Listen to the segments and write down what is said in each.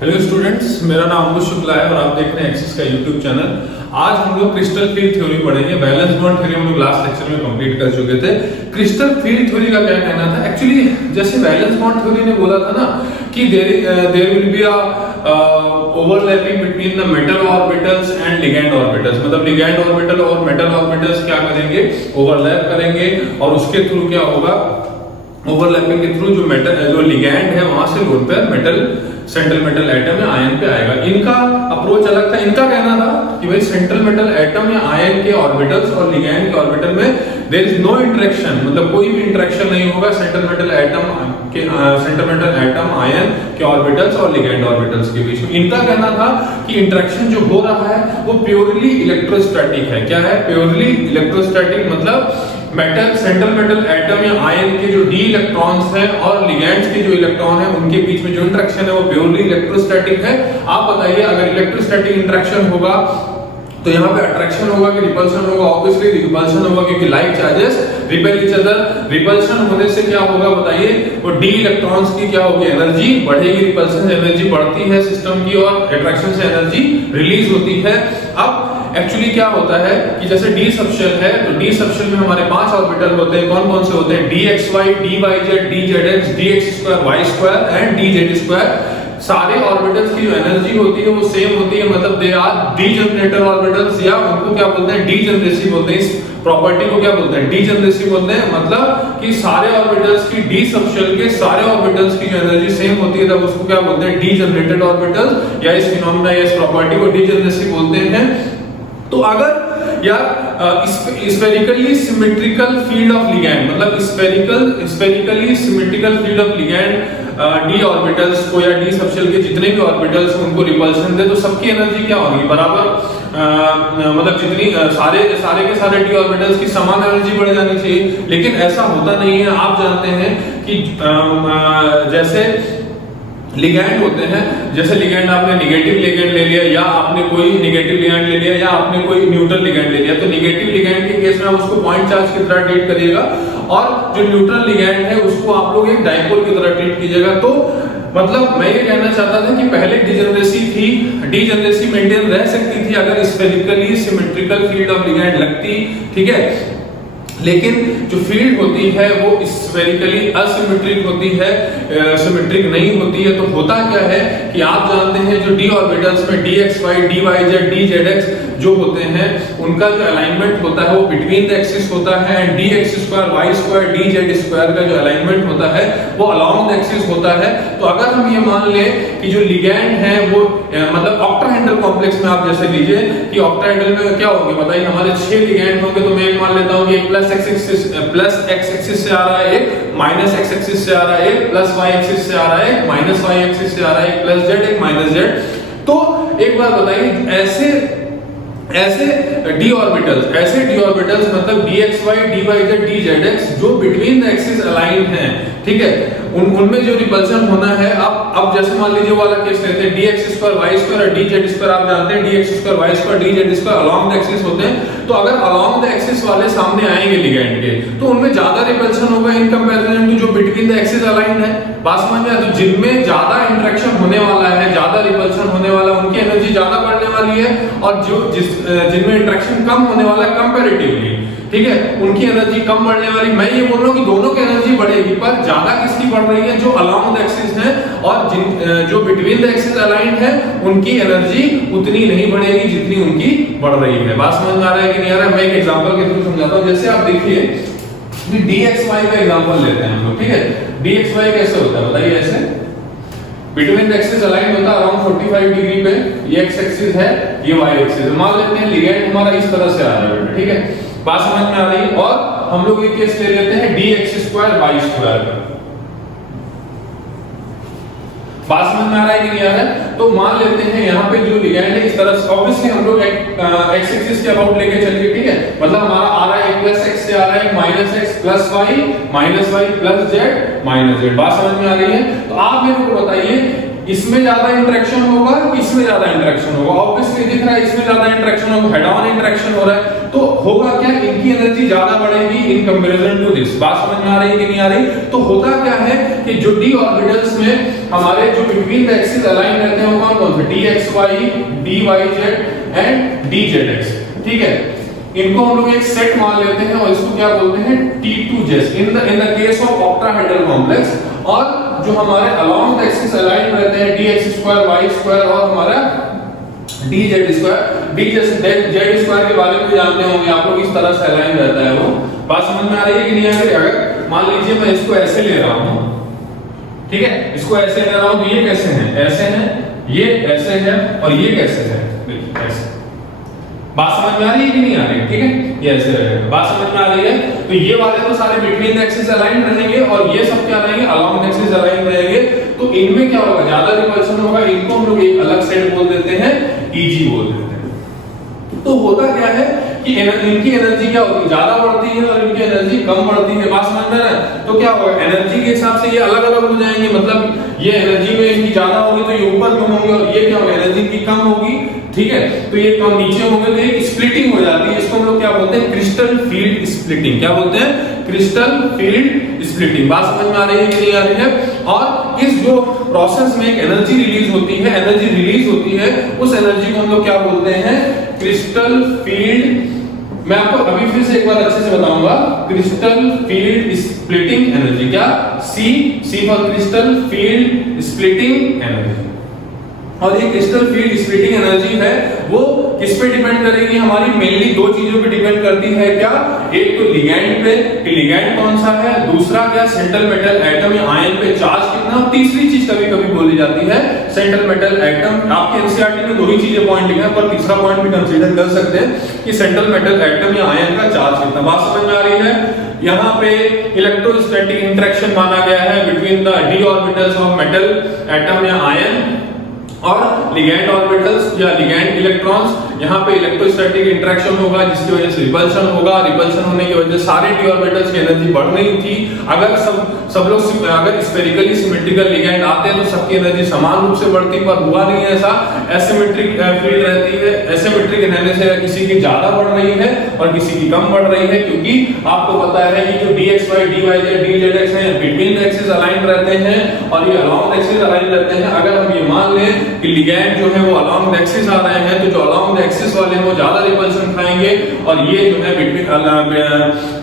Hello students, मेरा नाम अमृत शुक्ला है और आप देख रहे हैं एक्सिस का यूट्यूब चैनल। आज हम लोग क्रिस्टल फील्ड थ्योरी पढ़ेंगे। बैलेंस बॉन्ड थ्योरी हम लोग लास्ट लेक्चर में कंप्लीट कर चुके थे। क्रिस्टल फील्ड थ्योरी का क्या कहना था? एक्चुअली जैसे बैलेंस बॉन्ड थ्योरी ने बोला था ना कि there will be a overlapping between the metal orbitals and ligand orbitals, मतलब लिगैंड ऑर्बिटल और मेटल ऑर्बिटल्स क्या करेंगे, ओवरलैप करेंगे और उसके थ्रू क्या होगा, ओवरलैपिंग के थ्रू जो लिगैंड है वहां से लोड पे मेटल सेंट्रल मेटल एटम या आयन पे आएगा। इनका अप्रोच अलग था। इनका कहना था कि भाई सेंट्रल मेटल एटम या आयन के ऑर्बिटल्स और लिगैंड के ऑर्बिटल में देयर इज नो इंटरेक्शन, मतलब कोई भी इंटरेक्शन नहीं होगा सेंट्रल मेटल एटम आयन के ऑर्बिटल्स और लिगैंड ऑर्बिटल्स के बीच में। इनका कहना था कि इंटरेक्शन जो हो रहा है वो प्योरली इलेक्ट्रोस्टैटिक है। क्या है? प्योरली इलेक्ट्रोस्टैटिक, मतलब मेटल सेंट्रल मेटल एटम या आयन के जो डी इलेक्ट्रॉन्स हैं और लिगैंड्स के जो इलेक्ट्रॉन है उनके बीच में जो इंटरेक्शन है वो प्योरली इलेक्ट्रोस्टैटिक है। आप बताइए, अगर इलेक्ट्रोस्टैटिक इंटरेक्शन होगा तो यहाँ पे अट्रैक्शन होगा कि रिपल्शन होगा? ऑब्वियसली रिपल्शन होगा, क्योंकि like charges repel each other. Repulsion होने से क्या होगा बताइए? वो डी इलेक्ट्रॉन्स की क्या होगी, एनर्जी बढ़ेगी। रिपल्शन से एनर्जी बढ़ती है सिस्टम की और अट्रैक्शन से एनर्जी रिलीज होती है। अब एक्चुअली क्या होता है कि जैसे डी सबशेल है तो डी सबशेल में हमारे 5 ऑर्बिटल होते हैं। कौन कौन से होते हैं? dxy, dyz, dz, dx2, y2 and dz2। सारे ऑर्बिटल्स की जो एनर्जी होती है वो सेम होती है, मतलब दे आर डीजनरेटर ऑर्बिटल्स, या उनको क्या बोलते हैं? डीजनरेसी बोलते हैं। इस प्रॉपर्टी को क्या बोलते हैं? डीजनरेसी बोलते हैं। मतलब कि सारे ऑर्बिटल्स की डी सबशेल के सारे ऑर्बिटल्स की जो एनर्जी सेम होती है तब उसको क्या बोलते हैं? डीजनरेटेड ऑर्बिटल्स, या इस फिनोमेना या इस प्रॉपर्टी को डीजनरेसी बोलते हैं। तो अगर यार spherically symmetrical field of ligand, मतलब spherically symmetrical field of ligand d orbitals को या डी सबशेल के जितने भी ऑर्बिटल्स उनको रिपल्शन दे तो सबकी एनर्जी क्या होगी? बराबर, मतलब जितनी सारे के सारे डी ऑर्बिटल्स की समान एनर्जी बढ़ जानी चाहिए। लेकिन ऐसा होता नहीं है। आप जानते हैं कि जैसे लिगैंड होते हैं, जैसे लिगैंड आपने निगेटिव लिगैंड ले लिया या आपने कोई निगेटिव लिगैंड ले लिया या आपने कोई न्यूट्रल लिगैंड ले लिया, तो निगेटिव लिगैंड के केस में आप उसको पॉइंट चार्ज की तरह ट्रीट करिएगा और जो न्यूट्रल लिगैंड है उसको आप लोग एक डाइपोल की तरह ट्रीट कीजिएगा। तो मतलब मैं ये कहना चाहता था कि पहले डीजनरेसी मेंटेन रह सकती थी अगर spherically symmetrical field of ligand लगती, ठीक है। लेकिन जो फील्ड होती है वो स्फेरिकली असिमेट्रिक होती है, सिमेट्रिक नहीं होती है। तो होता क्या है कि आप जानते हैं जो डी ऑर्बिटल्स में dxy, dyz, dzx जो होते हैं उनका जो अलाइनमेंट होता है वो बिटवीन द एक्सिस होता है, एंड dx2, y2, dz2 का जो अलाइनमेंट होता है वो अलोंग द एक्सिस होता है। तो अगर हम ये मान लें कि जो लिगैंड है वो मतलब ऑक्टाहेड्रल कॉम्प्लेक्स में आप जैसे लीजिए कि ऑक्टाहेड्रल में क्या होंगे बताइए? हमारे 6 लिगैंड होंगे, तो मैं एक मान लेता हूं कि एक प्लस x एक्सिस से आ रहा है, एक माइनस x एक्सिस से आ रहा है, एक प्लस y एक्सिस से आ रहा है, एक माइनस y एक्सिस से आ रहा है, एक प्लस z, एक माइनस z। तो एक बात बताइए, ऐसे डी ऑर्बिटल्स मतलब dxy, dyz, dzx जो बिटवीन द एक्सिस अलाइन है, ठीक है, उनमें जो रिपल्शन होना है, अब जैसे मान लीजिए वाला केस लेते हैं dx2, y2 और dz2। आप जानते हैं dx2, y2, dz2 along the axis होते हैं। तो अगर अलोंग द एक्सिस वाले सामने आएंगे लिगैंड के तो उनमें ज्यादा रिपल्शन होगा इन कंपैरिजन टू जो बिटवीन द एक्सिस अलाइंड है। बात समझ में? तो जिनमें ज्यादा इंटरेक्शन होने वाला है, ज्यादा रिपल्शन होने वाला, उनकी एनर्जी ज्यादा बढ़ने वाली है, और जिनमें इंटरेक्शन कम होने वाला है कंपैरेटिवली, ठीक है, उनकी एनर्जी कम बढ़ने वाली। मैं ये बोल रहा हूँ कि दोनों की एनर्जी बढ़ेगी, पर ज्यादा किसकी बढ़ रही है? जो अलोंग द एक्सिस है, और जो बिटवीन द एक्सिस अलाइंड है उनकी एनर्जी उतनी नहीं बढ़ेगी जितनी उनकी बढ़ रही है। बात समझ में आ रहा है कि नहीं आ रहा है? मैं एक एग्जांपल के थ्रू समझाता हूं। जैसे आप देखिए dxy का एग्जांपल लेते हैं हम लोग, ठीक है। dxy कैसे होता है बताइए? ऐसे बिटवीन द एक्सिस अलाइंड होता है अराउंड 45 डिग्री पे, ये x एक्सिस है, ये y एक्सिस है। मान लेते हैं लिगैंड हमारा इस तरह से आ रहा है, ठीक है, बात समझ में आ रही है। और हम लोग ये केस ले लेते हैं dx2, y2 का। बात समझ में आ रहा है कि नहीं आ रहा है? तो मान लेते हैं यहाँ पे जो लिगैंड है इस तरह से, ऑब्वियसली हम लोग x एक्सिस के अबाउट लेके चलिए, ठीक है, मतलब हमारा आ रहा है प्लस x से आ रहा है minus x plus y minus y plus z minus z। बात समझ में आ रही है? तो आप मेरे को बताइए इसमें ज्यादा इंटरेक्शन होगा कि इसमें ज्यादा इंटरेक्शन होगा? ऑब्वियसली दिख रहा है इसमें ज्यादा इंटरेक्शन होगा, हेड ऑन इंटरेक्शन हो रहा है। तो होगा क्या, इनकी एनर्जी ज्यादा बढ़ेगी इन कंपैरिजन टू दिस। बात समझ में आ रही है कि नहीं आ रही? तो होता क्या है कि जो d ऑर्बिटल्स में हमारे जो बिटवीन द एक्सिस अलाइन रहते हैं वो कौन से, dxy, dyz एंड dzx, ठीक है। इनको हम लोग एक सेट मान लेते हैं और इसको क्या बोलते हैं, T2z in the case of octahedral complex. और जो हमारे अलोंग द एक्सिस अलाइन रहते हैं dx2 y2 और हमारा dz2 dz2 के बारे में जानते होंगे आप लोग, इस तरह से अलाइन रहता है वो। बात समझ में आ रही है कि नहीं आ रही? अगर मान लीजिए मैं इसको ऐसे ले रहा हूं, ठीक है, इसको ऐसे ले रहा हूं तो ये कैसे हैं, ऐसे हैं, ये ऐसे है और ये कैसे है, देखिए ऐसे। बात समझ में आ रही है कि नहीं आ रही? ठीक है, ये ऐसे रहेगा। बात समझ में आ रही है? तो ये वाले तो सारे बिटवीन द एक्सिस अलाइन रहेंगे और ये सब क्या रहेंगे, अलोंग द एक्सिस अलाइन रहेंगे। तो इनमें क्या होगा, ज्यादा रिपल्शन होगा, इनको हम लोग एक अलग सेट बोल देते हैं, Eg बोल देते हैं। तो होता क्या है कि इनकी एनर्जी क्या होती है, ज्यादा बढ़ती है और इनकी एनर्जी कम बढ़ती है। बात समझ में आ रहा है? तो क्या होगा, एनर्जी के हिसाब से ये अलग अलग हो जाएंगे, मतलब ये एनर्जी में इनकी ज्यादा होगी तो ये ऊपर में होंगे और ये क्या होगा, एनर्जी की कम होगी, ठीक है, तो ये कम नीचे होंगे, तो एक स्प्लिटिंग हो जाती है। इसको हम लोग क्या बोलते हैं, क्रिस्टल फील्ड स्प्लिटिंग। क्या बोलते हैं, क्रिस्टल फील्ड स्प्लिटिंग। बात समझ में आ रही है कि नहीं आ रही है? और इस जो प्रोसेस में एक एनर्जी रिलीज होती है, एनर्जी रिलीज होती है, उस एनर्जी को हम लोग क्या बोलते हैं, क्रिस्टल फील्ड। मैं आपको अभी फिर से एक बार अच्छे से बताऊंगा, क्रिस्टल फील्ड स्प्लिटिंग एनर्जी। क्या, C for crystal field splitting energy. और ये क्रिस्टल फील्ड स्प्लिटिंग एनर्जी है वो किस पे डिपेंड करेगी, हमारी मेनली दो चीजों पे डिपेंड करती है। क्या, एक तो लिगैंड पे कि लिगैंड कौन सा है, दूसरा क्या, सेंट्रल मेटल एटम या आयन पे चार्ज कितना, और तीसरी चीज कभी कभी बोली जाती है सेंट्रल मेटल एटम। आपके एनसीईआरटी में दो ही चीजें पॉइंट लिखा है, पर तीसरा पॉइंट भी कंसीडर कर सकते हैं कि सेंट्रल मेटल एटम या आयन का चार्ज कितना। बात समझ में आ रही है? यहाँ पे इलेक्ट्रोस्टैटिक इंटरेक्शन माना गया है between the d orbitals of metal atom या आयन और लिगैंड ऑर्बिटल्स या लिगैंड इलेक्ट्रॉन्स। यहाँ पे इलेक्ट्रोस्टैटिक इंटरेक्शन होगा जिसकी वजह से रिपल्शन होगा। रिपल्शन होने की वजह से सारे d ऑर्बिटल्स की एनर्जी बढ़ रही थी। अगर सब लोग अगर स्फेरिकली सिमेट्रिकल लिगैंड आते हैं तो सबकी एनर्जी समान रूप से बढ़ती, पर हुआ नहीं ऐसा। एसिमेट्रिक फील्ड रहती है, एसिमेट्रिक रहने से किसी की ज्यादा बढ़ रही है और किसी की कम बढ़ रही है, क्योंकि आपको पता है कि जो dxy, dyz, dzx है बिटवीन द एक्सिस अलाइन रहते हैं और ये अलोंग द एक्सिस अलाइन रहते हैं। अगर हम ये मान लें कि लिगैंड जो है वो अलोंग द एक्सिस आ रहे हैं, तो जो अलोंग द एक्सिस वाले हैं वो ज्यादा रिपल्शन खाएंगे और ये जो है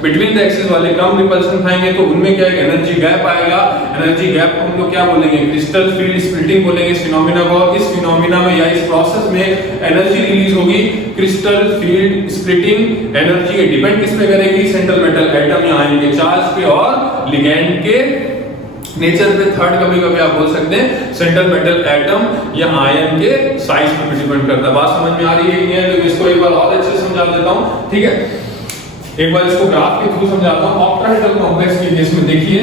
बिटवीन द एक्सिस वाले कम रिपल्शन खाएंगे। तो उनमें क्या है, एनर्जी गैप आएगा। एनर्जी गैप को हम लोग क्या बोलेंगे, क्रिस्टल फील्ड स्प्लिटिंग बोलेंगे इस फिनोमेना को। इस फिनोमेना में या इस प्रोसेस में एनर्जी रिलीज होगी, crystal field splitting energy depend किस पे करेगी, सेंट्रल मेटल एटम या आयन के चार्ज पे और लिगैंड के नेचर पे। थर्ड कभी कभी आप बोल सकते हैं सेंट्रल मेटल एटम या आयन के साइज पे डिपेंड करता है। बात समझ में आ रही है कि नहीं? तो इसको एक बार और अच्छे से समझा देता हूं, ठीक है। एक बार इसको ग्राफ के थ्रू समझाता हूं। ऑक्टाहेड्रल कॉम्प्लेक्स के केस में देखिए,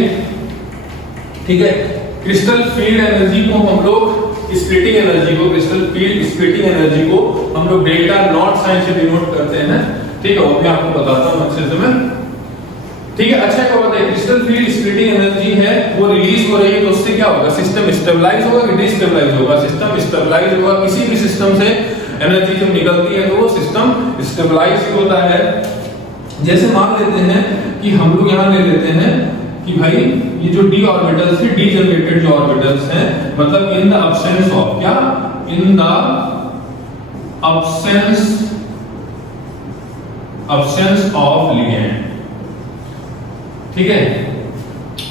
ठीक है, क्रिस्टल फील्ड एनर्जी को हम लोग स्प्लिटिंग एनर्जी को, क्रिस्टल फील्ड स्प्लिटिंग एनर्जी को हम लोग डेल्टा नॉट साइन से डिनोट करते हैं, ठीक है। वो भी आपको बताता हूं अच्छे से मैं, ठीक है। अच्छा क्या बताइए, क्रिस्टल फील्ड स्प्लिटिंग एनर्जी है वो रिलीज हो रही है, तो उससे क्या होगा, सिस्टम स्टेबलाइज होगा कि डिस्टेबलाइज होगा? सिस्टम स्टेबलाइज होगा। किसी भी सिस्टम से एनर्जी जब निकलती है तो वो सिस्टम स्टेबलाइज होता है। जैसे मान लेते हैं कि हम लोग यहाँ ले लेते हैं कि भाई ये जो d ऑर्बिटल्स है, डी जनरेटेड जो ऑर्बिटल्स हैं, मतलब इन द अब्सेंस ऑफ, क्या, in the absence of ligand, ठीक है।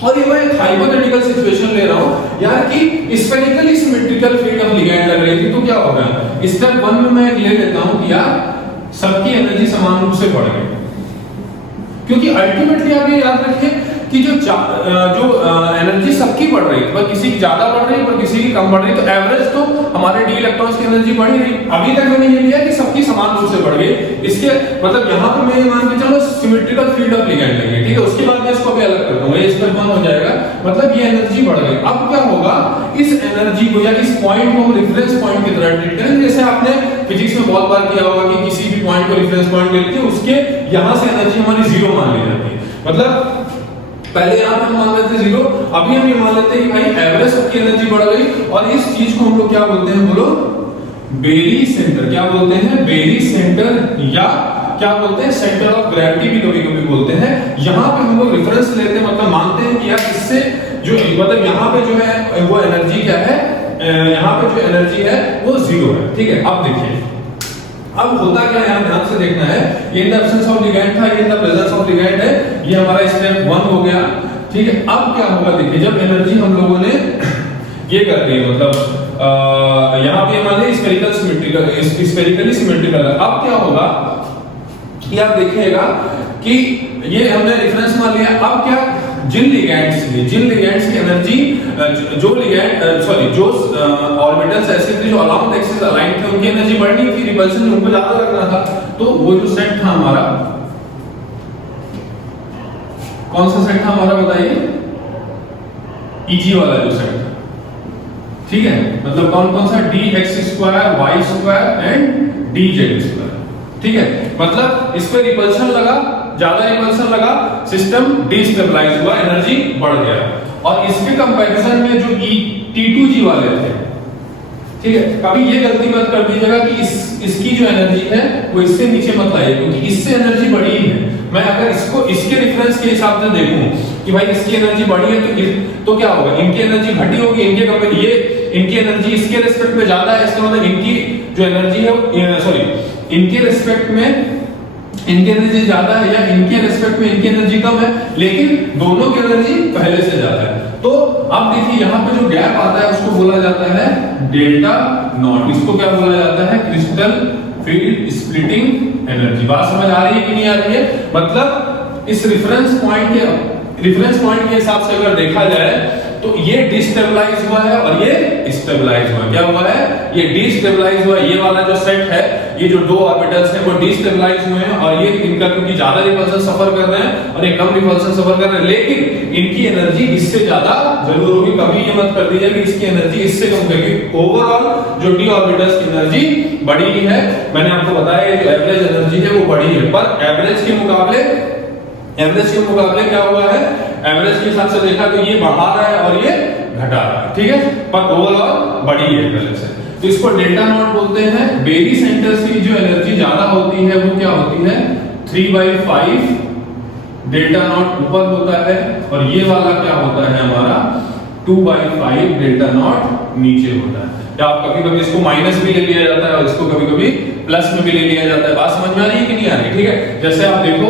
और ये मैं एक हाइपोथेटिकल सिचुएशन ले रहा हूं यार कि spherically symmetrical field of ligand लग रही थी, तो क्या होगा, स्टेप 1 में मैं ले लेता हूं कि यार सबकी एनर्जी समान रूप से बढ़ गई, क्योंकि अल्टीमेटली आप ये याद रखिए कि जो एनर्जी सबकी बढ़ रही है, पर किसी की ज्यादा बढ़ रही है पर किसी की कम बढ़ रही है, तो एवरेज तो हमारे डी इलेक्ट्रॉन्स की एनर्जी बढ़ ही रही। अभी तक मैंने ये लिया कि सबकी समान रूप से बढ़ गई। इसके मतलब यहाँ पे मैं ये मान के चलो सिमेट्रिकल फील्ड ऑफ लिगैंड लेंगे, ठीक है। उसके बाद मैं इसको भी अलग कर दूंगा, ये स्टेप 1 हो जाएगा, मतलब ये एनर्जी बढ़ गई। अब क्या होगा, इस एनर्जी को या इस पॉइंट को हम रेफरेंस पॉइंट की तरह ट्रीट करेंगे। जैसे आपने फिजिक्स में बहुत बार किया होगा कि किसी भी पॉइंट को रेफरेंस पॉइंट लेते हैं, उसके यहाँ से एनर्जी हमारी 0 मान ली जाती है। मतलब पहले यहाँ पे मान लेते हैं 0, अभी हम ये मान लेते हैं कि भाई एवरेज सबकी एनर्जी बढ़ गई। और इस चीज को हम लोग क्या बोलते हैं, बोलो, बेरी सेंटर। क्या बोलते हैं, बेरी सेंटर या क्या बोलते हैं, सेंटर ऑफ ग्रेविटी भी कभी कभी बोलते हैं। यहाँ पे हम लोग रेफरेंस लेते हैं, मतलब मानते हैं कि यार इससे जो मतलब यहाँ पे जो है वो एनर्जी क्या है, यहाँ पे जो एनर्जी है वो जीरो है। ठीक है, अब देखिए अब होता क्या है, यहाँ ध्यान से देखना है। ये in the absence of ligand था, ये in the presence of ligand है, ये हमारा स्टेप 1 हो गया। ठीक है, अब क्या होगा देखिए, जब एनर्जी हम लोगों ने ये कर दी, मतलब यहाँ पे हमारे स्फेरिकली सिमेट्रिकल, अब क्या होगा कि आप देखिएगा कि ये हमने रेफरेंस मान लिया। अब क्या, जिन लिगैंड्स की एनर्जी जो ऑर्बिटल्स ऐसे थे जो अलाउंड एक्सिस अलाइन थे, उनकी एनर्जी बढ़नी थी, रिपल्सन उनको ज्यादा लगना था। तो वो जो सेट था हमारा, कौन सा सेट था हमारा बताइए, ईजी वाला जो सेट था। ठीक है, मतलब कौन सा, dx² y² एंड dz²। ठीक है, मतलब इस पे रिपल्सन लगा, ज्यादा रिपल्सन लगा, सिस्टम डिस्टेबलाइज हुआ, एनर्जी बढ़ गया। और इसके कंपैरिजन में जो T2G वाले थे, ठीक है, कभी ये गलती मत कर दीजिएगा कि इसकी जो एनर्जी है वो इससे नीचे मत लाइए, क्योंकि इससे एनर्जी बढ़ी है। मैं अगर इसको इसके रेफरेंस के हिसाब से देखूं कि भाई इसकी एनर्जी बढ़ी है तो क्या होगा, इनकी एनर्जी घटी होगी, इनके कंपेयर ये इनकी एनर्जी इसके रेस्पेक्ट में ज्यादा है, इसका मतलब इनकी जो एनर्जी है, सॉरी इनके रेस्पेक्ट में इनकी एनर्जी ज्यादा है, या इनके रेस्पेक्ट में इनकी एनर्जी कम है, लेकिन दोनों की एनर्जी पहले से ज्यादा है। तो अब देखिए यहाँ पे जो गैप आता है उसको बोला जाता है डेल्टा नॉट। इसको क्या बोला जाता है, क्रिस्टल फील्ड स्प्लिटिंग एनर्जी। बात समझ आ रही है कि नहीं आ रही है? मतलब इस रेफरेंस पॉइंट के हिसाब से अगर देखा जाए तो ये डिस्टेबलाइज हुआ है और ये स्टेबलाइज हुआ। क्या हुआ है, ये डिस्टेबलाइज हुआ। ये वाला जो सेट है, ये जो दो ऑर्बिटल्स हैं वो डिस्टेबलाइज हुए हैं, और ये इनका क्योंकि ज्यादा रिपल्सन सफर कर रहे हैं और ये कम रिपल्सन सफर कर रहे हैं, लेकिन इनकी एनर्जी इससे ज्यादा जरूर होगी। कभी ये मत कर दीजिए कि इसकी एनर्जी इससे कम होगी। ओवरऑल जो डी ऑर्बिटल्स की एनर्जी बढ़ी है, मैंने आपको बताया जो एवरेज एनर्जी है वो बढ़ी है, पर एवरेज के मुकाबले क्या हुआ है, एवरेज के हिसाब से देखा तो ये बढ़ा रहा है और ये घटा रहा है। ठीक है, पर ओवरऑल बढ़ी है पहले से। तो इसको डेल्टा नॉट बोलते हैं। बेरी सेंटर से जो एनर्जी ज्यादा होती है वो क्या होती है, 3/5 डेल्टा नॉट ऊपर होता है, और ये वाला क्या होता है हमारा 2/5 डेल्टा नॉट नीचे होता है। या आप कभी-कभी इसको माइनस भी ले लिया जाता है और इसको कभी-कभी प्लस में भी ले लिया जाता है। बात समझ में आ रही है कि नहीं आ रही? ठीक है, जैसे आप देखो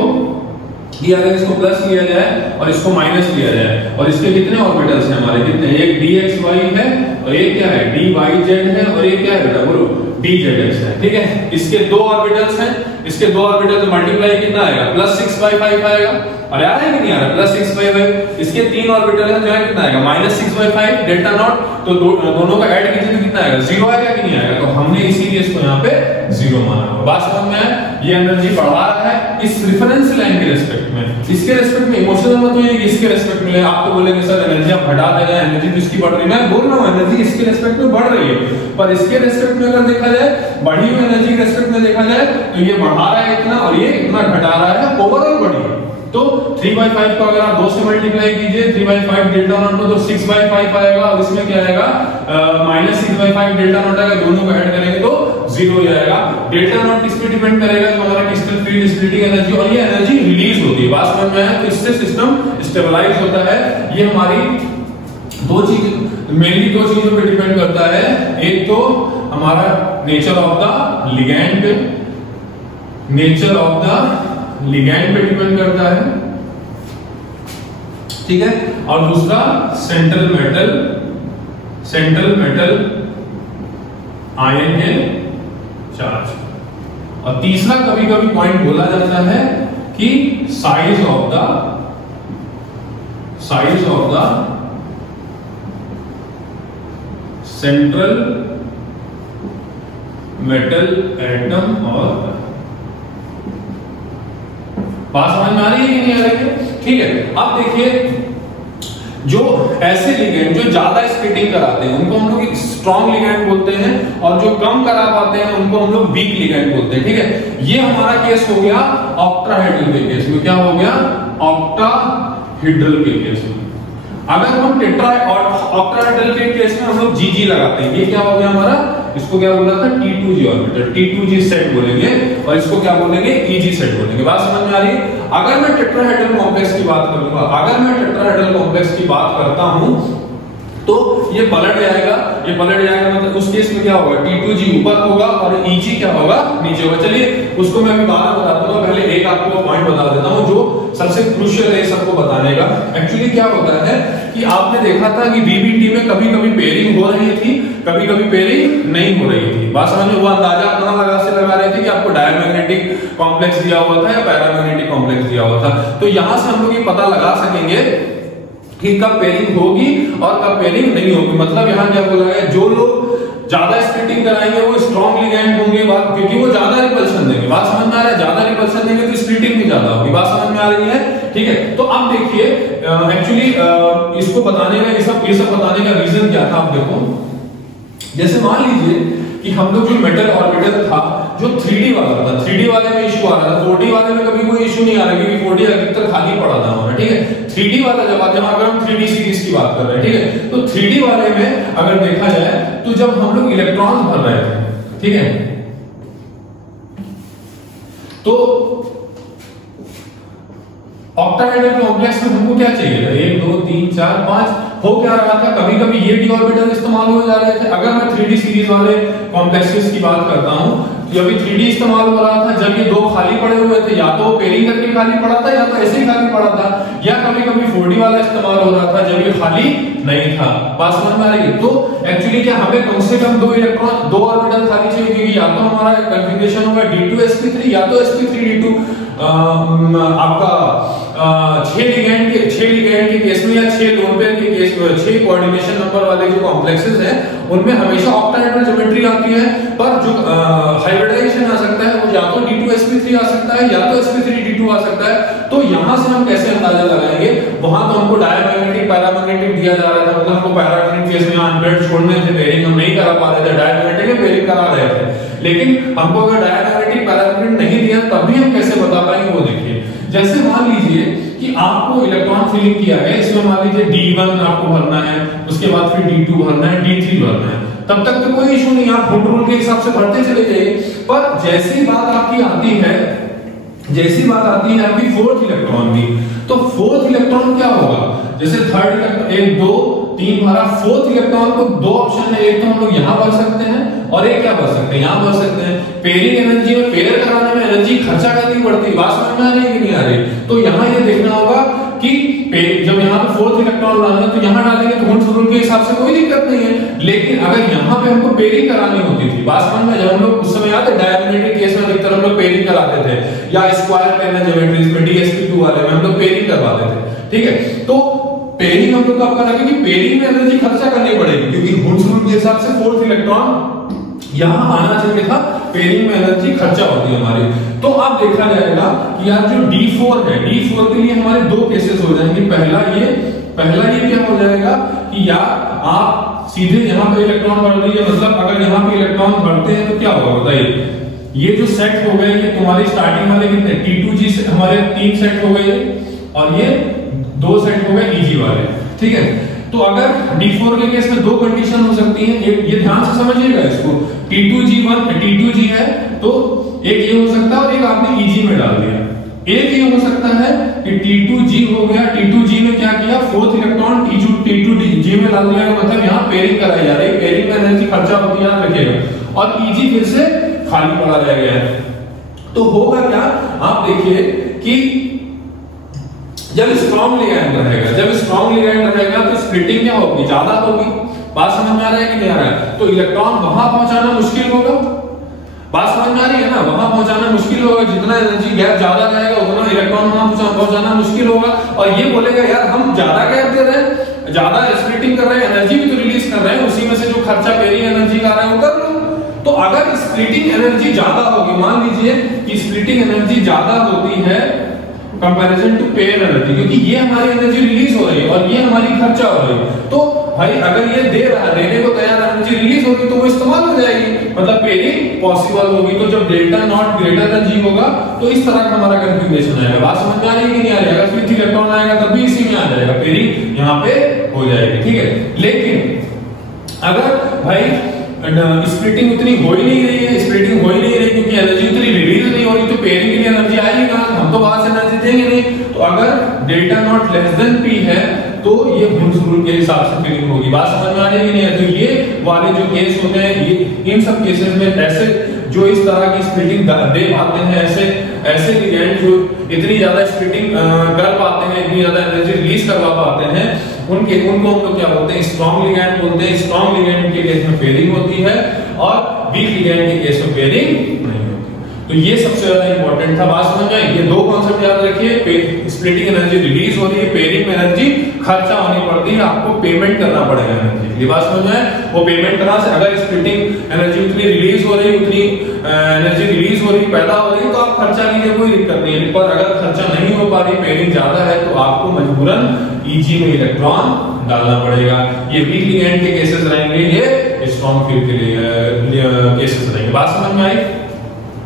कि अगर इसको प्लस लिया जाए और इसको माइनस लिया जाए, और इसके कितने ऑर्बिटल्स हैं हमारे, कितने, एक dxy है और एक क्या है dyz है, और एक क्या है बेटा बोलो dzx है। ठीक है, इसके दो ऑर्बिटल्स हैं, इसके दो ऑर्बिटल मल्टीप्लाई कितना आएगा, +6/5 आएगा। अरे आ रहा है कि नहीं आ रहा, +6/5। इसके तीन ऑर्बिटल है, जो है कितना आएगा, -6/5 डेल्टा नॉट। तो दोनों का ऐड कीजिए तो कितना आएगा, 0 आएगा कि नहीं आएगा? तो हमने इसीलिए इसको यहाँ पे 0 माना। बात समझ में आया? ये एनर्जी बढ़ा रहा है इस रेफरेंस लाइन के रेस्पेक्ट में। इसके रेस्पेक्ट में इमोशनल मत होइए कि इसके रेस्पेक्ट में आप तो बोलेंगे सर एनर्जी आप घटा दे रहे हैं, एनर्जी तो इसकी बढ़ रही है। मैं बोल रहा हूँ एनर्जी इसके रेस्पेक्ट में बढ़ रही है, पर इसके रेस्पेक्ट में अगर देखा जाए, बढ़ी हुई एनर्जी के रेस्पेक्ट में देखा जाए तो ये बढ़ा रहा है इतना और ये इतना घटा रहा है, ओवरऑल बढ़ी है। तो 3/5 को अगर आप 2 से मल्टीप्लाई कीजिए, 3/5 डेल्टा नॉट को, तो 6/5 आएगा, और इसमें क्या आएगा, -6/5 डेल्टा नॉट आएगा। दोनों को ऐड करेंगे तो 0 आएगा। डेल्टा नॉट किस पे डिपेंड करेगा, जो हमारा क्रिस्टल फील्ड स्प्लिटिंग एनर्जी, और ये एनर्जी रिलीज होती है। बात समझ में आया? तो इससे सिस्टम स्टेबलाइज होता है। ये हमारी मेनली दो चीजों पे डिपेंड करता है। एक तो हमारा नेचर ऑफ द लिगैंड पे डिपेंड करता है, ठीक है, और दूसरा सेंट्रल मेटल आयन के चार्ज, और तीसरा कभी कभी पॉइंट बोला जाता है कि size of the central metal atom. और बात समझ में आ रही है कि नहीं आ रही है? ठीक है, अब देखिए जो ऐसे लिगेंड जो ज्यादा स्प्लिटिंग कराते हैं उनको हम लोग स्ट्रॉन्ग लिगेंड बोलते हैं, और जो कम करा पाते हैं उनको हम लोग वीक लिगेंड बोलते हैं। ठीक है, ये हमारा केस हो गया ऑक्टाहेड्रल के केस में। क्या हो गया, ऑक्टाहेड्रल के केस में। अगर हम टेट्रा और ऑक्टाहेड्रल के केस में हम लोग जीजी लगाते हैं, ये क्या हो गया हमारा, इसको क्या बोला था T2G ऑर्बिटल, T2G सेट बोलेंगे और इसको क्या बोलेंगे EG सेट बोलेंगे। बात समझ में आ रही है? अगर मैं टेट्राहेड्रल कॉम्प्लेक्स की बात करूंगा, अगर मैं टेट्राहेड्रल कॉम्प्लेक्स की बात करता हूं तो ये पलट जाएगा, ये पलट जाएगा मतलब उस केस में क्या होगा, T2G ऊपर होगा और EG क्या होगा, नीचे होगा। चलिए उसको मैं अभी बाद में बता दूंगा, पहले एक आपको पॉइंट बता देता हूं जो सबसे क्रूशियल है सबको बताने का। एक्चुअली क्या होता है कि आपने देखा था कि VBT में कभी कभी पेयरिंग हो रही थी, कभी कभी पेयरिंग नहीं हो रही थी। बात समझ में? वो अंदाजा अपना लगा रहे थे कि आपको डायमैग्नेटिक कॉम्प्लेक्स दिया हुआ था या पैरामैग्नेटिक कॉम्प्लेक्स दिया हुआ था। तो यहां से हम लोग ये पता लगा सकेंगे कि कब पेयरिंग होगी और कब पेयरिंग नहीं होगी। मतलब यहाँ क्या बोला गया, जो लोग ज्यादा स्प्लिटिंग कराएंगे वो स्ट्रॉन्ग लिगैंड होंगे, बात क्योंकि वो ज्यादा रिपल्शन देंगे। बात समझ में आ रहा है? ज्यादा रिपल्शन देंगे तो स्प्लिटिंग भी ज्यादा होगी। बात समझ में आ रही है? ठीक है, तो अब देखिए एक्चुअली इसको बताने का ये सब बताने का रीजन क्या था, आप देखो जैसे मान लीजिए कि हम लोग जो मेटल ऑर्बिटल था जो 3D वाला था, 3D वाले में इशू आ रहा था, 4D वाले में कभी कोई इशू नहीं आ रहा क्योंकि 4D अधिकतर खाली पड़ा था हमारा। ठीक है, 3D वाला जब अगर हम 3D सीरीज की बात कर रहे हैं, ठीक है, तो 3D वाले में अगर देखा जाए तो जब हम लोग इलेक्ट्रॉन भर रहे थे, ठीक है, तो ऑक्टाहेड्रल कॉम्प्लेक्स में हमको क्या चाहिए था, 1 2 3 4 5 हो क्या रहा था, कभी कभी ये d ऑर्बिटल इस्तेमाल हो जा रहे थे। अगर मैं 3D सीरीज वाले कॉम्प्लेक्सेस की बात करता हूं तो अभी 3D इस्तेमाल हो रहा था जब ये दो खाली पड़े हुए थे, या तो पेयरिंग करके खाली पड़ा था या तो ऐसे ही खाली पड़ा था, या कभी कभी 4D वाला इस्तेमाल हो रहा था जब ये खाली नहीं था। बात समझ में आ रही है? तो एक्चुअली क्या हमें कम से कम 2 इलेक्ट्रॉन 2 ऑर्बिटल खाली चाहिए, क्योंकि या तो हमारा कॉन्फ़िगरेशन होगा d2sp3 या तो sp3d2 आपका 6 लिगैंड के केस में या 6 लोन पेयर के केस में 6 कोऑर्डिनेशन नंबर वाले जो कॉम्प्लेक्सेस हैं उनमें हमेशा ऑक्टाहेड्रल ज्योमेट्री आती है, पर जो हाइब्रिडाइजेशन आ सकता है वो या तो d2sp3 आ सकता है या तो sp3d2 आ सकता है। तो यहां से हम कैसे अंदाजा लगाएंगे, वहां तो हमको डायमैग्नेटिक पैरामैग्नेटिक दिया जा रहा था, मतलब हमको पैरामैग्नेटिक केस में अनपेयर्ड छोड़ने थे, पेयरिंग हम नहीं करा पा रहे थे, डायमैग्नेटिक में पेयरिंग करा रहे थे। लेकिन हमको अगर डायमैग्नेटिक पैरामैग्नेटिक नहीं दिया तब भी हम कैसे बता पाएंगे, वो देखिए। जैसे मान लीजिए कि आपको इलेक्ट्रॉन फिलिंग किया है, इसमें मान लीजिए D1 आपको भरना है, उसके बाद फिर D2 भरना है, D3 भरना है, तब तक तो कोई इशू नहीं, आप हुड रूल के हिसाब से भरते चले जाइए। पर जैसी बात आपकी आती है, जैसी बात आती है आपकी 4th इलेक्ट्रॉन की, तो 4th इलेक्ट्रॉन क्या होगा, जैसे 3rd इलेक्ट्रॉन 1 2 3 भरा, 4th इलेक्ट्रॉन को 2 ऑप्शन है, एक तो हम लोग यहाँ भर सकते हैं और एक क्या भर सकते हैं, यहाँ भर सकते हैं। पेयरिंग एनर्जी में पेयर कराने में एनर्जी खर्चा करनी पड़ती है, बात समझ में आ रही है कि नहीं आ रही? तो यहाँ ये देखना होगा कि जब यहाँ पे 4th इलेक्ट्रॉन डालना है तो यहाँ डालेंगे तो हुड रूल के हिसाब से कोई दिक्कत नहीं है। लेकिन अगर यहाँ पे हमको पेयरिंग करानी होती थी, बात समझ में, जब हम लोग उस समय याद है डायमैग्नेटिक केस में अधिकतर हम लोग पेयरिंग कराते थे, या स्क्वायर प्लेनर ज्योमेट्रीज में dsp2 वाले में हम लोग पेयरिंग करवाते थे। ठीक है, तो पेयरिंग हम लोग कब करा, क्योंकि पेयरिंग में एनर्जी खर्चा करनी पड़ेगी, क्योंकि हुड रूल के हिसाब से 4th इलेक्ट्रॉन यहाँ आना चाहिए था, पेयरिंग में एनर्जी खर्चा होती है हमारी। तो अब देखा जाएगा कि यार जो D4 है, D4 के लिए हमारे 2 केसेस हो जाएंगे। पहला ये क्या हो जाएगा कि या आप सीधे यहाँ पे इलेक्ट्रॉन भर दीजिए, मतलब अगर यहाँ पे इलेक्ट्रॉन भरते हैं तो क्या होगा बताइए, ये जो सेट हो गए ये तुम्हारी स्टार्टिंग वाले कितने T2G से हमारे 3 सेट हो गए और ये 2 सेट हो गए EG वाले। ठीक है, तो अगर D4 के केस में 2 कंडीशन हो सकती हैं, एक ये ध्यान से समझिएगा इसको, T2G है तो एक ये हो सकता है और एक आपने EG में डाल दिया। एक ये हो सकता है कि T2G हो गया, T2G में क्या किया, 4th इलेक्ट्रॉन T2G में डाल दिया, मतलब यहाँ पेयरिंग कराई जा रही है, पेयरिंग में एनर्जी खर्चा होती है, याद रखिएगा, और EG फिर से खाली पड़ा रह गया है। तो होगा क्या, आप देखिए कि जब स्ट्रॉन्ग लिगैंड रहेगा तो स्प्लिटिंग क्या होगी, ज्यादा होगी। बात समझ में आ रहा है कि नहीं आ रहा है? तो इलेक्ट्रॉन वहां पहुंचाना मुश्किल होगा, बात समझ में आ रही है ना, वहां पहुंचाना मुश्किल होगा, जितना एनर्जी गैप ज्यादा जाएगा उतना इलेक्ट्रॉन वहां पहुंचाना मुश्किल होगा। और ये बोलेगा यार हम ज्यादा गैप दे रहे हैं, ज्यादा स्प्लिटिंग कर रहे हैं, एनर्जी भी तो रिलीज कर रहे हैं, उसी में से जो खर्चा पेयरिंग एनर्जी का आ रहा है वो कर लो। तो अगर स्प्लिटिंग एनर्जी ज्यादा होगी, मान लीजिए कि स्प्लिटिंग एनर्जी ज्यादा होती है कंपैरिजन टू पेयर एनर्जी, क्योंकि ये हमारी एनर्जी रिलीज हो रही है और ये हमारी खर्चा हो रही है, तो भाई अगर ये दे रहा है, देने को तैयार एनर्जी रिलीज होगी तो वो इस्तेमाल हो जाएगी, मतलब पेयरिंग पॉसिबल होगी। तो जब डेल्टा नॉट ग्रेटर देन जी होगा तो इस तरह का हमारा कंफिग्रेशन आएगा। बात समझ में आ रही है कि नहीं आ रही है? अगर स्विच इलेक्ट्रॉन आएगा तब भी इसी में आ जाएगा, पेयरिंग यहाँ पे हो जाएगी, ठीक है। लेकिन अगर भाई स्प्लिटिंग उतनी हो ही नहीं रही है, स्प्लिटिंग हो ही नहीं रही क्योंकि एनर्जी उतनी रिलीज नहीं हो रही, तो पेयरिंग के लिए एनर्जी आएगी कहां? हम तो बाहर से एनर्जी देंगे नहीं। तो अगर delta not less than P है तो ये हुंस रूल के हिसाब से पेयरिंग होगी। बात समझ में आ रही है कि नहीं? तो ये वाले जो केस होते हैं, ये इन सब केसेस में ऐसे जो इस तरह की स्प्लिटिंग दे पाते हैं, ऐसे लिगेंड जो इतनी ज्यादा स्प्लिटिंग कर पाते हैं, इतनी ज्यादा एनर्जी रिलीज करवा पाते हैं, उनको हम लोग क्या बोलते हैं? स्ट्रॉन्ग लिगेंड बोलते हैं। स्ट्रॉन्ग लिगेंड के केस में पेयरिंग होती है और वीक लिगेंड के केस में पेयरिंग नहीं होती। तो ये सबसे ज्यादा इंपॉर्टेंट था। बात समझ में? ये दो कॉन्सेप्ट याद रखिए, स्प्लिटिंग एनर्जी रिलीज हो रही है, पेयरिंग में एनर्जी खर्चा होनी पड़ती है, आपको पेमेंट करना पड़ेगा एनर्जी के लिए। बात समझ में? वो पेमेंट करना से अगर स्प्लिटिंग एनर्जी उतनी रिलीज हो रही, उतनी एनर्जी रिलीज हो रही, पैदा हो रही, तो आप खर्चा कीजिए, कोई दिक्कत नहीं है। पर अगर खर्चा नहीं हो पा रही, पेयरिंग ज्यादा है, तो आपको मजबूरन ईजी में इलेक्ट्रॉन डालना पड़ेगा। ये वीक लिगेंड के केसेस रहेंगे, ये स्ट्रॉन्ग फील्ड के लिए केसेस रहेंगे। बात समझ में आई?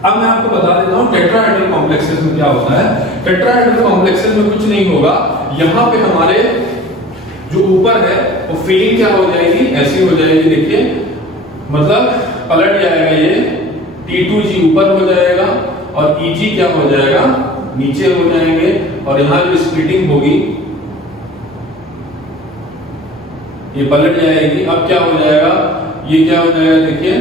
अब मैं आपको बता देता हूं टेट्राहेड्रल कॉम्प्लेक्सेस में क्या होता है। टेट्राहेड्रल कॉम्प्लेक्सेस में कुछ नहीं होगा, यहाँ पे हमारे जो ऊपर है वो फीलिंग क्या हो जाएगी? ऐसी हो जाएगी, देखिए, मतलब पलट जाएगा, ये T2G ऊपर हो जाएगा और EG क्या हो जाएगा? नीचे हो जाएंगे। और यहाँ जो स्प्लिटिंग होगी ये पलट जाएगी। अब क्या हो जाएगा? ये क्या हो जाएगा? देखिए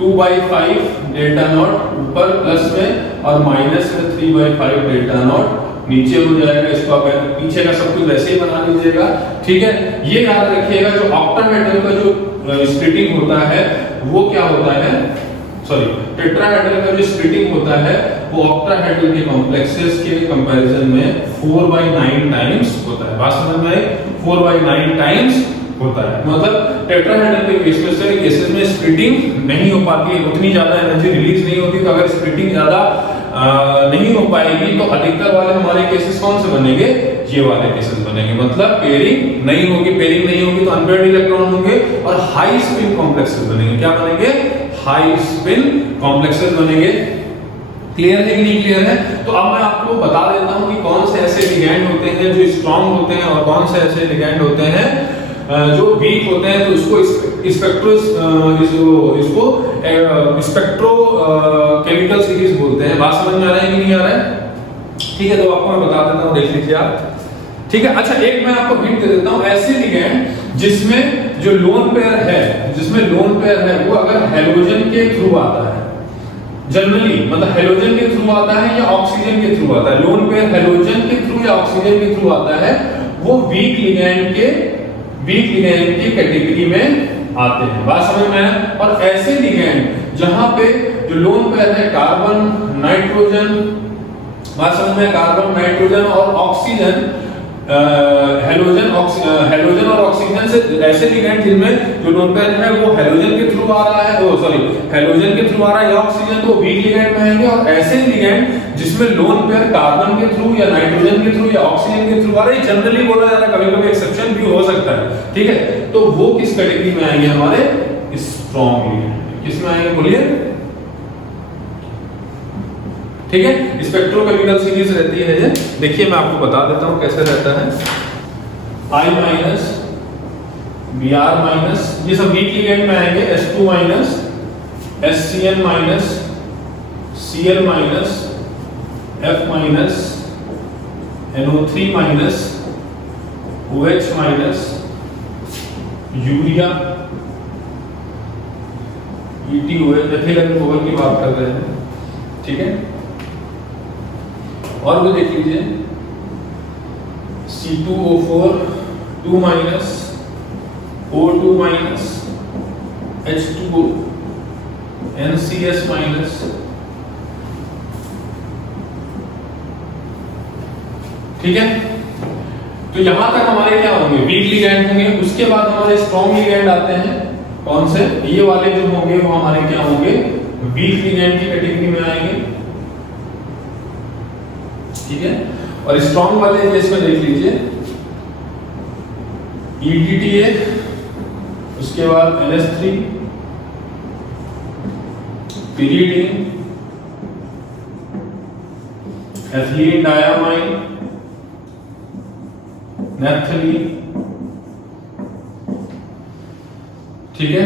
2/5 डेल्टा नॉट ऊपर प्लस में और माइनस में 3/5 डेल्टा नॉट नीचे हो जाएगा। इसको आप पीछे का सब कुछ वैसे ही बना लीजिएगा, ठीक है। ये याद रखिएगा, जो ऑक्टाहेड्रल का जो स्प्लिटिंग होता है वो क्या होता है? सॉरी, टेट्राहेड्रल का जो स्प्लिटिंग होता है वो ऑक्टाहेड्रल के कॉम्प्लेक्सेस के कंपैरिजन में 4/9 टाइम्स होता है। बात समझ में आई? 4/9 टाइम्स होता है। मतलब टेट्राहेड्रल के केसेस में स्प्लिटिंग नहीं हो पाती है, उतनी ज्यादा एनर्जी रिलीज नहीं होती। तो अगर स्प्लिटिंग ज्यादा नहीं हो पाएगी तो अधिकतर वाले हमारे केसेस कौन से बनेंगे? ये वाले केसेस बनेंगे। मतलब पेयरिंग नहीं होगी, पेयरिंग नहीं होगी तो अनपेयर्ड इलेक्ट्रॉन होंगे और हाई स्पिन कॉम्प्लेक्सेस बनेंगे। क्या बनेंगे? हाई स्पिन कॉम्प्लेक्सेस बनेंगे। क्लियर है कि नहीं क्लियर है? तो अब मैं आपको बता देता हूं कि कौन से ऐसे लिगैंड होते हैं जो स्ट्रॉन्ग होते हैं और कौन से ऐसे लिगैंड होते हैं जो वीक होते हैं। तो इसको स्पेक्ट्रो केमिकल सीरीज बोलते हैं। बात समझ में आ रहा है कि नहीं आ रहा है? ठीक है, तो आपको मैं बता देता हूं, देख लीजिए आप, ठीक है। अच्छा, एक मैं आपको हिंट दे देता हूं, ऐसे लिगैंड जिसमें जो लोन पेयर है वो अगर हेलोजन के थ्रू आता है, जनरली मतलब हेलोजन के थ्रू आता है या ऑक्सीजन के थ्रू आता है, लोन पेयर हेलोजन के थ्रू या ऑक्सीजन के थ्रू आता है, वो वीक लिगैंड की कैटेगरी में आते हैं। बात समझ में आया? और ऐसे लिगैंड जहां पे जो लोन पेयर है कार्बन नाइट्रोजन, बात समझ में, कार्बन नाइट्रोजन और ऑक्सीजन, हेलोजन और ऑक्सीजन से ऐसे लिगैंड जिनमें जो लोन पेयर है वो हेलोजन के थ्रू आ रहा है, हेलोजन के थ्रू आ रहा है या ऑक्सीजन, तो वीक लिगैंड में आएंगे। और ऐसे लिगैंड जिसमें लोन पेयर कार्बन के थ्रू या नाइट्रोजन के थ्रू या ऑक्सीजन के थ्रू आ रहा है, जनरली बोला जा रहा है, कभी-कभी एक्सेप्शन भी हो सकता है, ठीक है। तो वो किस कैटेगरी में आएंगे? हमारे स्ट्रॉन्ग लिगैंड। किस में आएंगे बोलिए? ठीक है, स्पेक्ट्रोकेमिकल सीरीज रहती है ये। देखिए मैं आपको बता देता हूं कैसे रहता है। I-, Br-, ये सब वीक लिगैंड में आएंगे। S2-, SCN-, Cl-, F-, NO3-, OH-, urea, ETOH, ethyl alcohol की बात कर रहे हैं, ठीक है। और भी देख लीजिए, C2O4, 2-, O2-, H2O, NCS-, ठीक है। तो यहां तक हमारे क्या होंगे? वीक लिगैंड होंगे। उसके बाद हमारे स्ट्रॉन्ग लिगैंड आते हैं। कौन से? ये वाले जो होंगे वो हमारे क्या होंगे? वीक लिगैंड की कैटेगरी में आएंगे, ठीक है। और स्ट्रॉन्ग वाले केस में देख लीजिए, ETTA, उसके बाद NH3, pyridine, ethylene diamine, naphthalene, ठीक है,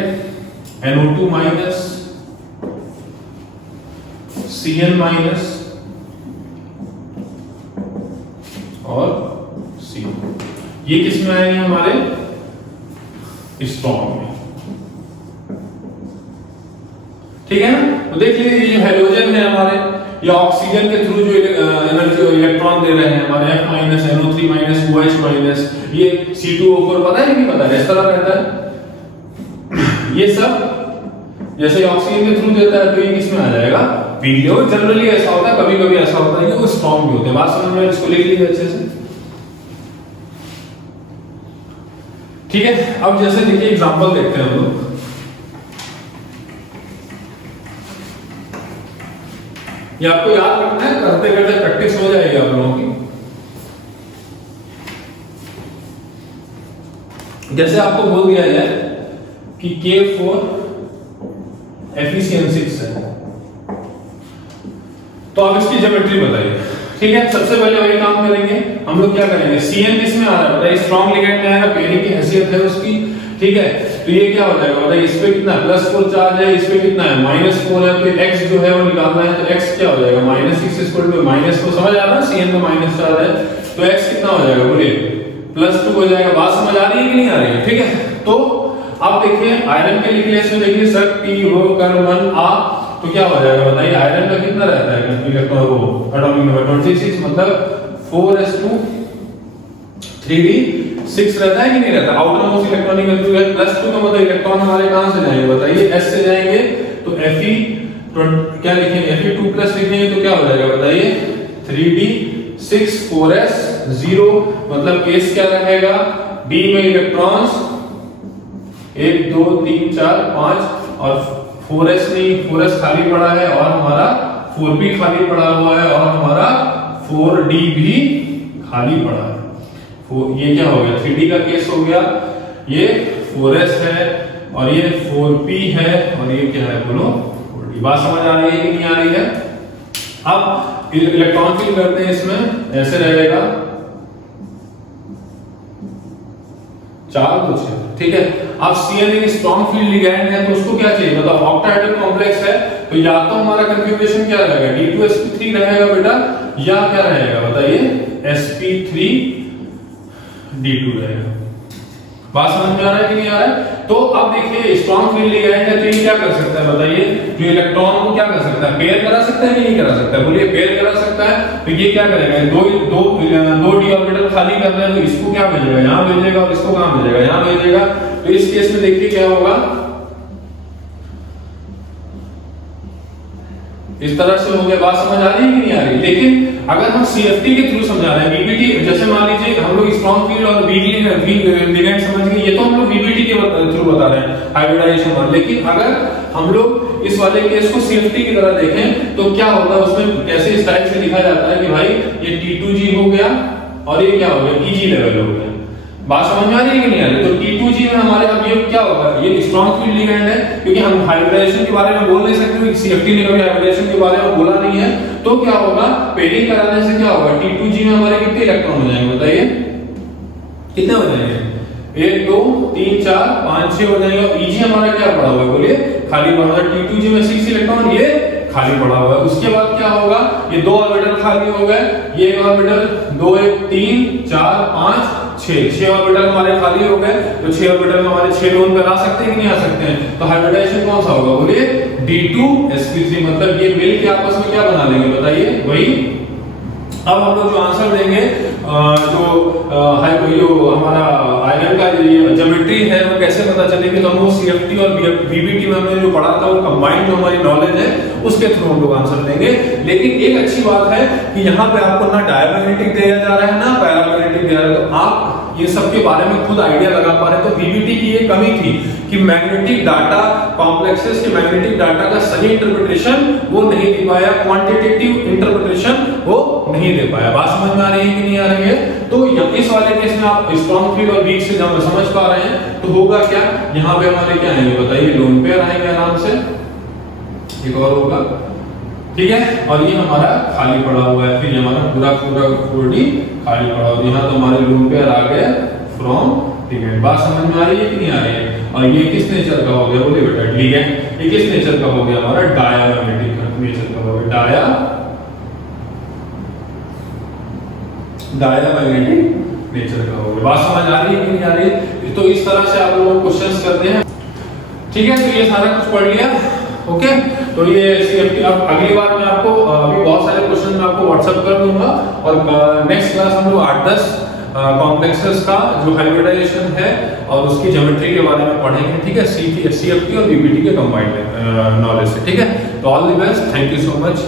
NO2 माइनस, Cn माइनस और C। ये किस में आएंगे हमारे स्ट्रॉन्ग में, ठीक है ना। तो देख लीजिए ये हाइड्रोजन है हमारे, या ऑक्सीजन के थ्रू जो एनर्जी इलेक्ट्रॉन दे रहे हैं हमारे F minus, NO3 minus, OH minus, ये C2O4 पता है कि नहीं पता है, इस तरह रहता है। ये सब जैसे ऑक्सीजन के थ्रू देता है तो ये किस में आ जाएगा, वीडियो। जनरली ऐसा होता है, कभी कभी ऐसा होता है कि वो स्ट्रॉन्ग भी होते हैं। बात समझ में, इसको लिख लीजिए अच्छे से, ठीक है। अब जैसे देखिए एग्जांपल देखते हैं हम लोग। ये आपको याद रखना है, करते करते प्रैक्टिस हो जाएगी आप लोगों की। जैसे आपको बोल दिया जाए कि K4 FeCN6 है, तो आप इसकी ज्योमेट्री बताइए, ठीक है। सबसे पहले वही काम करेंगे हम लोग, क्या करेंगे, Cn किसमें आ रहा है, स्ट्रॉन्ग लिगेंड में आएगा, पेयरिंग की हैसियत है उसकी, ठीक है। तो ये क्या हो जाएगा बताइए, इस पे कितना +4 चार्ज है, इस पे कितना है -4 है, तो x जो है वो निकालना है, तो x क्या हो जाएगा -6 = -4, समझ आ रहा है, Cn में माइनस चार्ज है, तो x कितना हो जाएगा बोलिए, +2 हो जाएगा। बात समझ आ रही है कि नहीं आ रही है, ठीक है। तो अब देखिए आयरन के लिए इसमें देखिए सर P हो कर 1 आ, तो क्या हो जाएगा बताइए, आयरन का कितना रहता है इलेक्ट्रॉन, वो एटॉमिक नंबर 26, मतलब 4s2 3d6 रहता है कि नहीं रहता। आउटर मोस्ट इलेक्ट्रॉनिक वैल्यू है +2, तो मतलब इलेक्ट्रॉन हमारे कहां से जाएंगे बताइए, s से जाएंगे, तो Fe क्या लिखेंगे, Fe2+ लिखेंगे, तो क्या हो जाएगा बताइए, 3d6 4s 0, मतलब केस क्या रहेगा, d में इलेक्ट्रॉन्स 1 2 3 4 5 और 4s नहीं, 4s खाली पड़ा है, और हमारा 4p खाली पड़ा हुआ है, और हमारा 4d भी खाली पड़ा है। ये क्या हो गया, 3d का केस हो गया, ये 4s है और ये 4p है, और ये क्या है बोलो 4d। बात समझ आ रही है कि नहीं आ रही है। अब इलेक्ट्रॉन फिल करते हैं इसमें, ऐसे रहेगा 4 कुछ है, ठीक है। अब Cn एक स्ट्रॉन्ग फील्ड लिगैंड है, तो उसको क्या चाहिए मतलब ऑक्टाहेड्रल कॉम्प्लेक्स है, तो या तो हमारा कन्फिग्रेशन क्या रहेगा, D2sp3 रहेगा बेटा, या क्या रहेगा बताइए, sp3 D2 रहेगा। बात समझ में आ रहा है कि नहीं आ रहा है। तो अब देखिए स्ट्रॉन्ग फील्ड लिगैंड है, तो ये क्या कर सकता है बताइए, जो इलेक्ट्रॉन को क्या कर सकता है, पेयर करा सकता है कि नहीं करा सकता है, बोलिए पेयर करा सकता है। तो ये क्या करेगा, दो d ऑर्बिटल खाली कर रहे हैं, तो इसको क्या भेजेगा, यहां भेजेगा, और इसको कहां भेजेगा, यहां भेजेगा। तो इस केस में देखिए क्या होगा, इस तरह से हो गया। बात समझ आ रही है कि नहीं आ रही। लेकिन अगर हम CFT के थ्रू समझा रहे हैं, VBT, जैसे मान लीजिए हम लोग स्ट्रॉन्ग फील्ड और वीक लिगैंड समझ गए, ये तो हम लोग VBT के थ्रू बता रहे हैं हाइब्रिडाइजेशन वाला। लेकिन अगर हम लोग इस वाले केस को CFT की तरह देखें तो क्या होता है, उसमें कैसे इस टाइप से लिखा जाता है कि भाई ये T2G हो गया और ये क्या हो गया, Eg लेवल हो गया। बात समझ में आ रही है कि नहीं आ रही। तो T2G में हमारे अब ये क्या होगा, ये स्ट्रॉन्ग फील्ड लिगैंड है, क्योंकि हम हाइब्रिडाइजेशन के बारे में बोल नहीं सकते, क्योंकि CFT ने कभी हाइब्रिडाइजेशन के बारे में बोला नहीं है। तो क्या होगा, पेयरिंग कराने से क्या होगा, T2G में हमारे कितने इलेक्ट्रॉन हो जाएंगे बताइए, कितने हो जाएंगे, 1 2 3 4 5 6 हो जाएंगे। और Eg हमारा क्या पड़ा हुआ है बोलिए, खाली पड़ा हुआ है। T2G में 6 इलेक्ट्रॉन, ये खाली पड़ा हुआ है। उसके बाद क्या होगा, ये 2 ऑर्बिटल खाली हो गए, ये ऑर्बिटल 2 1 3 4 5 6 ऑर्बिटल हमारे खाली हो गए। तो 6 ऑर्बिटल में हमारे 6 लोन पर आ सकते हैं कि नहीं आ सकते हैं। तो हाइब्रिडाइजेशन कौन सा होगा बोलिए, D2sp3, मतलब ये मिल के आपस में क्या बना लेंगे बताइए, वही। अब हम लोग जो आंसर देंगे, जो हमारा आयरन का ज्योमेट्री है वो कैसे पता चलेगी, तो हम लोग CFT और VBT में हमने जो पढ़ा था वो कंबाइंड जो हमारी नॉलेज है उसके थ्रू हम लोग आंसर देंगे। लेकिन एक अच्छी बात है कि यहाँ पे आपको ना डायमैग्नेटिक दिया जा रहा है ना पैरामैग्नेटिक दिया जा रहा है, तो आप ये सब के बारे में खुद आइडिया लगा पा रहे हैं। तो VBT की ये कमी थी कि मैग्नेटिक डाटा कॉम्प्लेक्सेस के मैग्नेटिक डाटा का सही इंटरप्रिटेशन वो नहीं दे पाया, क्वांटिटेटिव इंटरप्रिटेशन वो नहीं दे पाया। बात समझ में आ रही है कि नहीं आ रही है। तो इस वाले केस में आप स्ट्रॉन्ग फील्ड और वीक से जब समझ पा रहे हैं तो होगा क्या, यहाँ पे हमारे क्या आएंगे बताइए, लोन पेयर आएंगे आराम से, एक और होगा, ठीक है। और ये हमारा खाली पड़ा हुआ है, फिर हमारा पूरा 4D खाली पड़ा हुआ है। यहाँ तो हमारे लोन पेयर आ गए फ्रॉम लिगेंड। बात समझ में आ रही है कि नहीं आ रही है? और ये किस नेचर का हो गया बोले बेटा? लिगेंड। ये किस नेचर का हो गया? हमारा डायमैग्नेटिक नेचर का हो गया, डायमैग्नेटिक नेचर का हो गया। बात समझ आ रही है कि नहीं आ रही है? तो इस तरह से आप लोग क्वेश्चंस करते हैं, ठीक है। तो ये सारा कुछ पढ़ लिया, ओके। तो ये CFT, अब अगली बार मैं आपको अभी बहुत सारे क्वेश्चन मैं आपको व्हाट्सएप कर दूंगा, और नेक्स्ट क्लास हम लोग 8-10 कॉम्प्लेक्सेस का जो हाइब्रिडाइजेशन है और उसकी ज्योमेट्री के बारे में पढ़ेंगे, ठीक है। CFT और BPT के कंबाइंड नॉलेज से, ठीक है। तो all the best, thank you so much.